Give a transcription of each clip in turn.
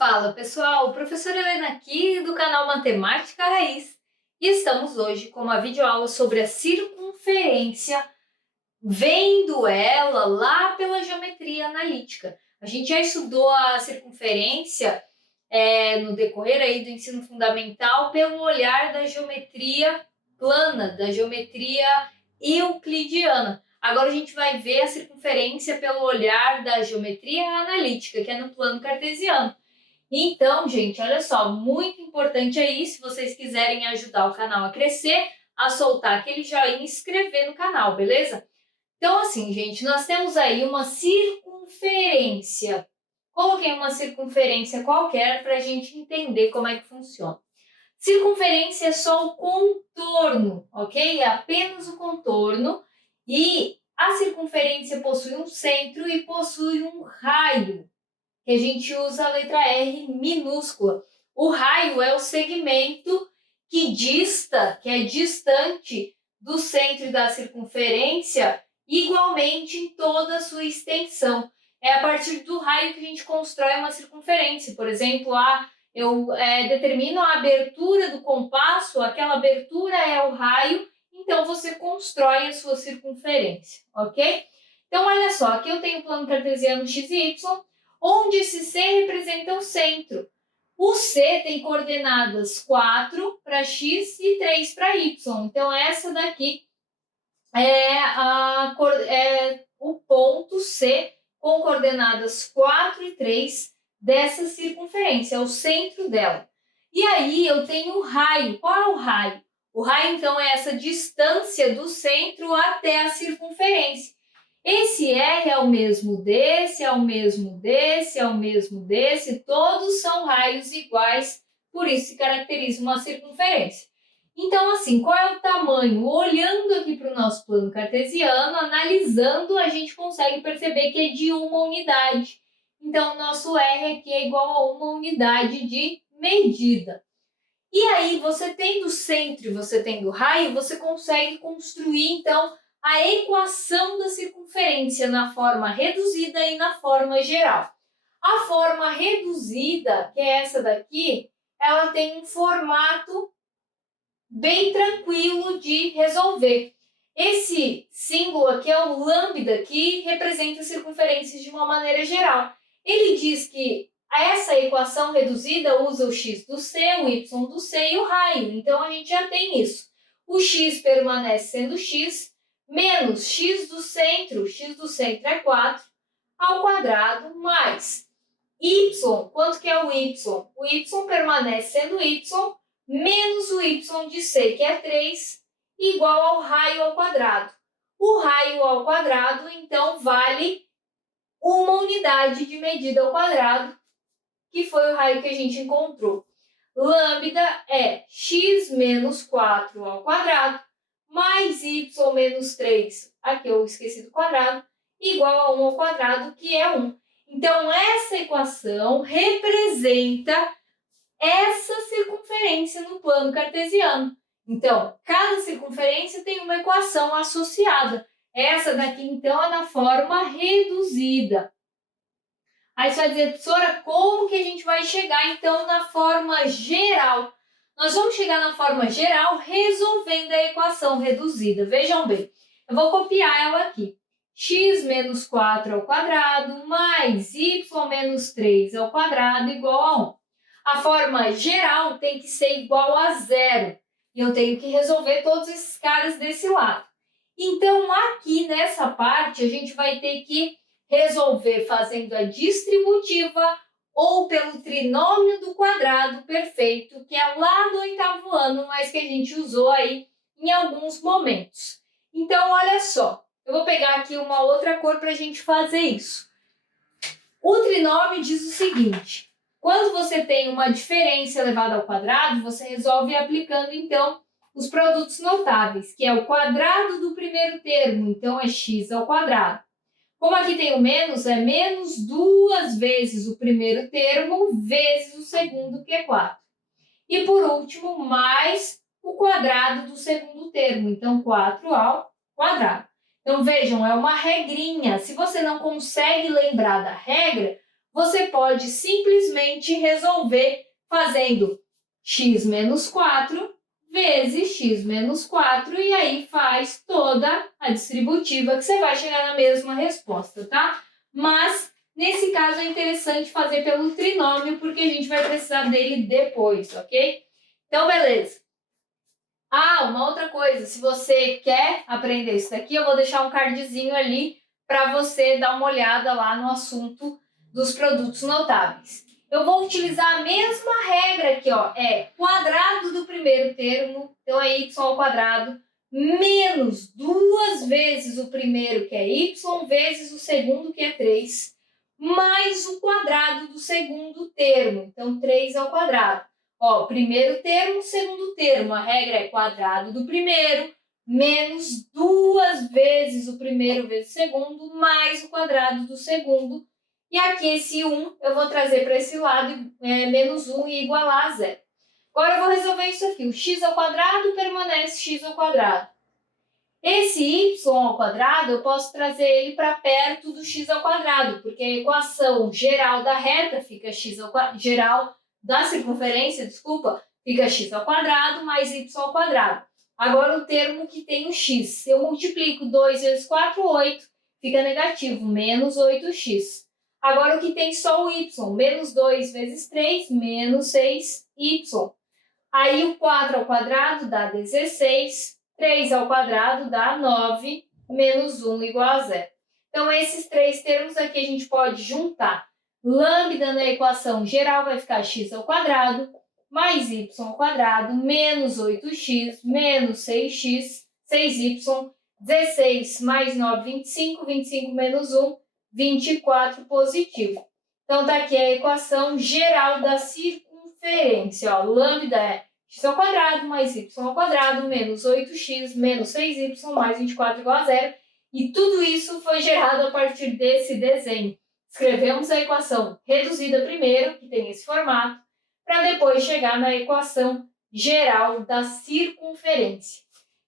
Fala pessoal, professora Helena aqui do canal Matemática Raiz e estamos hoje com uma videoaula sobre a circunferência, vendo ela lá pela geometria analítica. A gente já estudou a circunferência no decorrer aí do ensino fundamental pelo olhar da geometria plana, da geometria euclidiana. Agora a gente vai ver a circunferência pelo olhar da geometria analítica, que é no plano cartesiano. Então, gente, olha só, muito importante aí, se vocês quiserem ajudar o canal a crescer, a soltar aquele joinha e inscrever no canal, beleza? Então, assim, gente, nós temos aí uma circunferência. Coloquei uma circunferência qualquer para a gente entender como é que funciona. Circunferência é só o contorno, ok? É apenas o contorno. E a circunferência possui um centro e possui um raio, que a gente usa a letra R minúscula. O raio é o segmento que dista, que é distante do centro da circunferência, igualmente em toda a sua extensão. É a partir do raio que a gente constrói uma circunferência. Por exemplo, eu determino a abertura do compasso, aquela abertura é o raio, então você constrói a sua circunferência, ok? Então, olha só, aqui eu tenho o plano cartesiano x e y, onde esse C representa o centro. O C tem coordenadas 4 para x e 3 para y. Então, essa daqui é o ponto C com coordenadas 4 e 3 dessa circunferência, é o centro dela. E aí eu tenho o raio. Qual é o raio? O raio, então, é essa distância do centro até a circunferência. Esse R é o mesmo desse, é o mesmo desse, é o mesmo desse, todos são raios iguais, por isso se caracteriza uma circunferência. Então, assim, qual é o tamanho? Olhando aqui para o nosso plano cartesiano, analisando, a gente consegue perceber que é de uma unidade. Então, o nosso R aqui é igual a uma unidade de medida. E aí, você tendo o centro e você tendo o raio, você consegue construir, então, a equação da circunferência na forma reduzida e na forma geral. A forma reduzida, que é essa daqui, ela tem um formato bem tranquilo de resolver. Esse símbolo aqui é o lambda, que representa circunferências de uma maneira geral. Ele diz que essa equação reduzida usa o x do c, o y do c e o raio. Então, a gente já tem isso. O x permanece sendo x, menos x do centro é 4, ao quadrado, mais y. Quanto que é o y? O y permanece sendo y, menos o y de c, que é 3, igual ao raio ao quadrado. O raio ao quadrado, então, vale uma unidade de medida ao quadrado, que foi o raio que a gente encontrou. Lambda é x menos 4 ao quadrado, mais y menos 3, aqui eu esqueci do quadrado, igual a 1 ao quadrado, que é 1. Então, essa equação representa essa circunferência no plano cartesiano. Então, cada circunferência tem uma equação associada. Essa daqui, então, é na forma reduzida. Aí você vai dizer, professora, como que a gente vai chegar, então, na forma geral? Nós vamos chegar na forma geral resolvendo a equação reduzida. Vejam bem, eu vou copiar ela aqui. X menos 4 ao quadrado mais y menos 3 ao quadrado igual a 1. A forma geral tem que ser igual a 0. E eu tenho que resolver todos esses caras desse lado. Então, aqui nessa parte, a gente vai ter que resolver fazendo a distributiva ou pelo trinômio do quadrado perfeito, que é lá do 8º ano, mas que a gente usou aí em alguns momentos. Então, olha só, eu vou pegar aqui uma outra cor para a gente fazer isso. O trinômio diz o seguinte: quando você tem uma diferença elevada ao quadrado, você resolve aplicando, então, os produtos notáveis, que é o quadrado do primeiro termo, então é x ao quadrado. Como aqui tem o menos, é menos 2 vezes o primeiro termo vezes o segundo, que é 4. E por último, mais o quadrado do segundo termo, então 4 ao quadrado. Então vejam, é uma regrinha. Se você não consegue lembrar da regra, você pode simplesmente resolver fazendo x menos 4 vezes x menos 4 e aí faz toda a distributiva que você vai chegar na mesma resposta, tá? Mas, nesse caso, é interessante fazer pelo trinômio, porque a gente vai precisar dele depois, ok? Então, beleza. Uma outra coisa, se você quer aprender isso daqui, eu vou deixar um cardzinho ali para você dar uma olhada lá no assunto dos produtos notáveis. Eu vou utilizar a mesma regra aqui, ó, é quadrado do primeiro termo, então é y ao quadrado, menos 2 vezes o primeiro, que é y, vezes o segundo, que é 3, mais o quadrado do segundo termo, então 3 ao quadrado. Ó, primeiro termo, segundo termo. A regra é quadrado do primeiro, menos 2 vezes o primeiro vezes o segundo, mais o quadrado do segundo. E aqui esse 1 eu vou trazer para esse lado, menos 1 e igualar a zero. Agora eu vou resolver isso aqui. O x ao quadrado permanece x ao quadrado. Esse y ao quadrado, eu posso trazer ele para perto do x ao quadrado, porque a equação geral da reta fica x ao quadrado, geral da circunferência, desculpa, fica x ao quadrado mais y ao quadrado. Agora o termo que tem o x, eu multiplico 2 vezes 4, 8, fica negativo, menos 8x. Agora o que tem só o y, menos 2 vezes 3, menos 6y. Aí o 4 ao quadrado dá 16, 3 ao quadrado dá 9, menos 1 igual a zero. Então, esses três termos aqui a gente pode juntar. Lambda na equação geral vai ficar x ao quadrado, mais y ao quadrado, menos 8x, menos 6x, 6y, 16 mais 9, 25, 25 menos 1, 24 positivo. Então, tá aqui a equação geral da circunferência. Ó, lambda é x ao quadrado mais y ao quadrado menos 8x menos 6y mais 24 igual a zero. E tudo isso foi gerado a partir desse desenho. Escrevemos a equação reduzida primeiro, que tem esse formato, para depois chegar na equação geral da circunferência.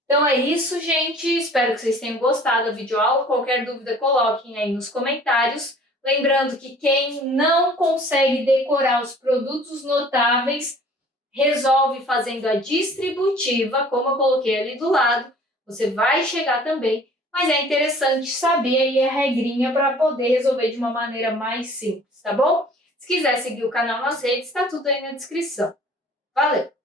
Então é isso, gente. Espero que vocês tenham gostado da videoaula. Qualquer dúvida, coloquem aí nos comentários. Lembrando que quem não consegue decorar os produtos notáveis, resolve fazendo a distributiva, como eu coloquei ali do lado. Você vai chegar também, mas é interessante saber aí a regrinha para poder resolver de uma maneira mais simples, tá bom? Se quiser seguir o canal nas redes, está tudo aí na descrição. Valeu!